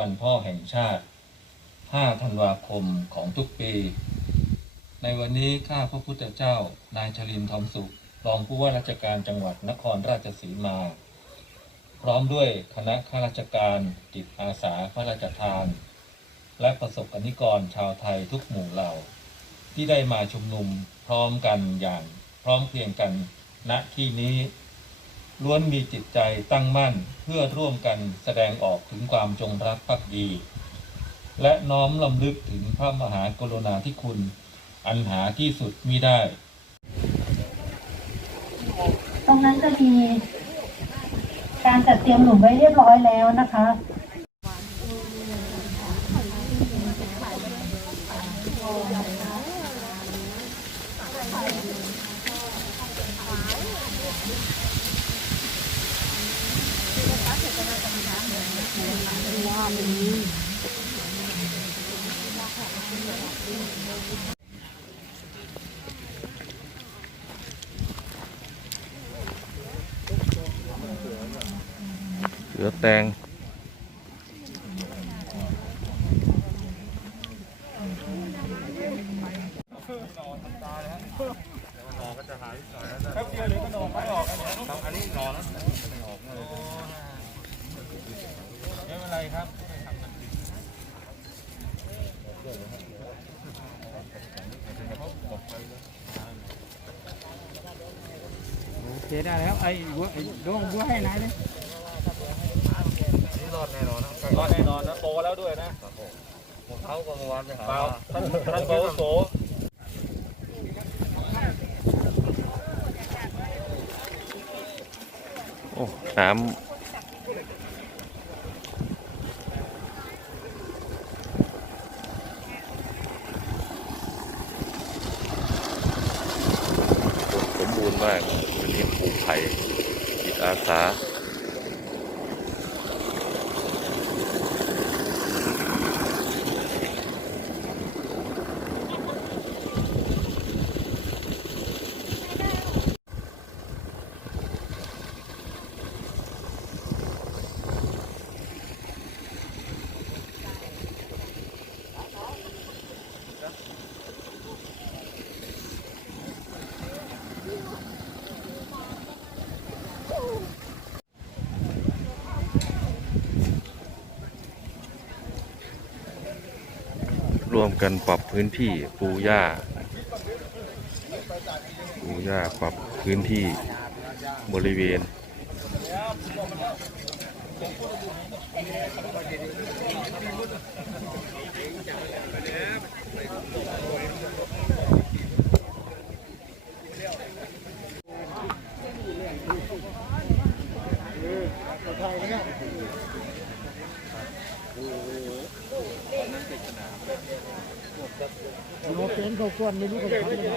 วันพ่อแห่งชาติ 5 ธันวาคมของทุกปี ในวันนี้ข้าพระพุทธเจ้า นายชลินทองสุข รองผู้ว่าราชการจังหวัดนครราชสีมา พร้อมด้วยคณะข้าราชการจิตอาสาพระราชทาน และประสบกนิกรชาวไทยทุกหมู่เหล่า ที่ได้มาชุมนุมพร้อมกันอย่างพร้อมเพรียงกันณที่นี้ ล้วนมีจิตใจตั้งมั่นเพื่อร่วมกันแสดงออกถึงความจงรักภักดี และน้อมลำลึกถึงพระมหากรุณาธิคุณ อันหาที่สุดมิได้ ตรงนั้นจะมีการจัดเตรียมหลุมไว้เรียบร้อยแล้วนะคะ เหลือแตง ไม่ โอเคได้แล้วไอ้บัวไอ้ดวงบัวให้นายเลยรอดแน่นอนนะโตแล้วด้วยนะเขาก็เมื่อวานไปหาเปล่าท่านท่านโตโสโอ้น้ำสมบูรณ์มาก ภัยจิตอาสา ร่วมกันปรับพื้นที่ปูหญ้าปูหญ้าปรับพื้นที่บริเวณ โลเป็นเขาก้อนไม่รู้เขาทำยังไง